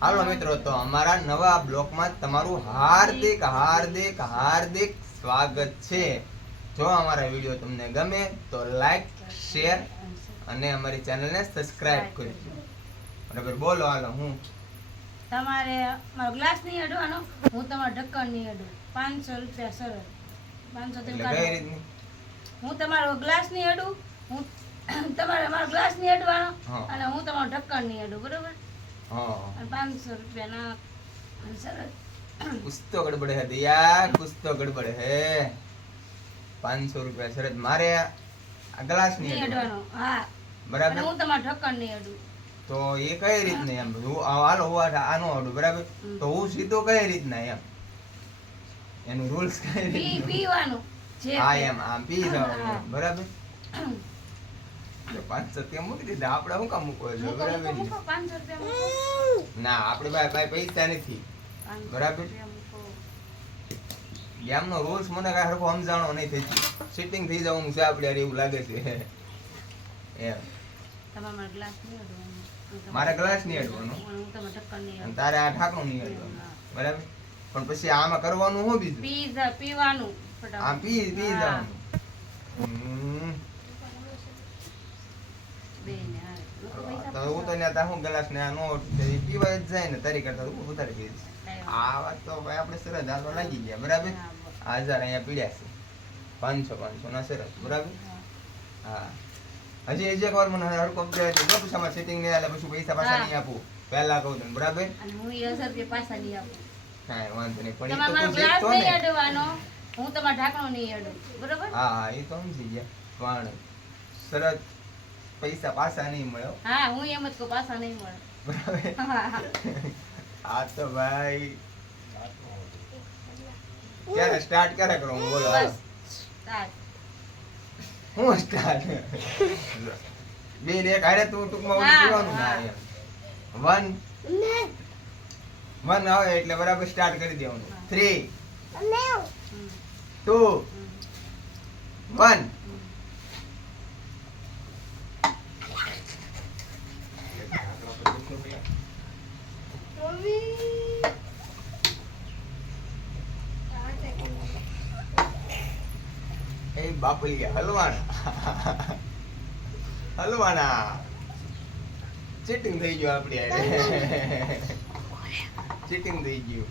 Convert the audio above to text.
હાલો મિત્રો, તો અમારા નવા બ્લોગમાં તમારું હાર્દિક હાર્દિક હાર્દિક સ્વાગત છે. જો અમારા વિડીયો તમને ગમે તો લાઈક, શેર અને અમારી ચેનલને સબસ્ક્રાઇબ કરજો. બરાબર, બોલો. હાલો, હું તમારે મારો ગ્લાસ નહીં અડવાનો, હું તમારો ઢક્કણ નહીં અડું. 500 રૂપિયા સરળ. 500 એટલે તમે કઈ કાઢો. રીતની? હું તમારો ગ્લાસ નહીં અડું, હું તમારે મારો ગ્લાસ નહીં અડવાનો હા. અને હું તમારો ઢક્કણ નહીં અડું, બરોબર? હા, અને 500 રૂપિયા ના સરળ. कुछ तो गड़बड़ है दिया, कुछ तो गड़बड़ है. 500 રૂપિયા શરત મારે આ ગ્લાસ ની નહીં અડવાનો. હા. બરાબર. અને હું તમારો ઢક્કણ નહીં અડું. તો એ કઈ રીતના એમ હું હાલો હું આનો અડું, બરાબર? તો હું સીધો કઈ રીતના એમ એનું રૂલ્સ કઈ રીતના? પીવાનું જે હા, એમ આમ પી જવાનું હા. એમ, બરાબર. તો 500 ત્યાં મૂકી દીધા, આપણે શું કામ મૂકવો છે, બરાબર? મૂકો 500 રૂપિયા મૂકો. ના, આપણે પાસે પૈસા નથી. 500 બરાબર. રૂપિયા મૂકો. ગેમનો રૂલ્સ મને કાંઈ હરખો સમજાણો નહીં થઈ. સિટિંગ થઈ જવાનું છે આપણે યાર, એવું લાગે છે એમ. તમારે ગ્લાસ નહીં અડવાનો. મારે ગ્લાસ નહીં અડવાનો હું તમારો ઢક્કણ નહીં અને અડું. તારે આ ઢાંકણું નહીં અડવાનું, બરાબર? પણ પછી આમાં કરવાનું શું બીજું? પીવાનું આમ ફટાફટ. પી હા. જવાનું. બેયને હારે. લોકો પૈસા તો હું તો ત્યાં હું ગ્લાસ ને આ નો પીવાય જ જાય ને, તારી કરતા હું વધારે પીશ. કાંઈ આ વાત તો ભાઈ આપણે સરસ હાલવા લાગી ગયા, બરાબર? હા, બસ. 1000 અહીંયા પીડ્યા છે, 500 ના સરસ, બરાબર? હા. હા, હજી એક વાર મને હરકો પૈસામાં સેટિંગ નહીં આલે, પછી પૈસા પાછા નહીં આપું, પહેલા કહું તને, બરાબર? અને હું એ 1000 રૂપિયા પાછા નહીં આપું. કાંઈ વાંધો નહીં, પણ તમારે ઈ તો મારો તું ગ્લાસ જીતતો નહીં ને. અડવાનો, હું તમારો ઢાંકણો નહીં અડું, બરોબર? હા હા, એ તો સમજી ગયા, પણ શરત પૈસા પાછા નહીં મળે હો, હા, હું એમ જ કહું, પાછા નહીં મળે. બરાબર? હા, હા. આ તો ભાઈ ક્યારે સ્ટાર્ટ ક્યારે કરો હું, બોલો હાલો. બસ, start. હું સ્ટાર્ટ બે ને એક હારે તું ટૂંકમાં ઓલું હા, કહેવાનું ના હા. એમ. વન આવે એટલે બરાબર સ્ટાર્ટ કરી દેવાનું. 3 હમ, 2 હમ, 1. હમ. એ બાપલિયા હલવાના હલવાના ચીટિંગ થઈ ગયું આપડી ચીટિંગ થઈ ગયું.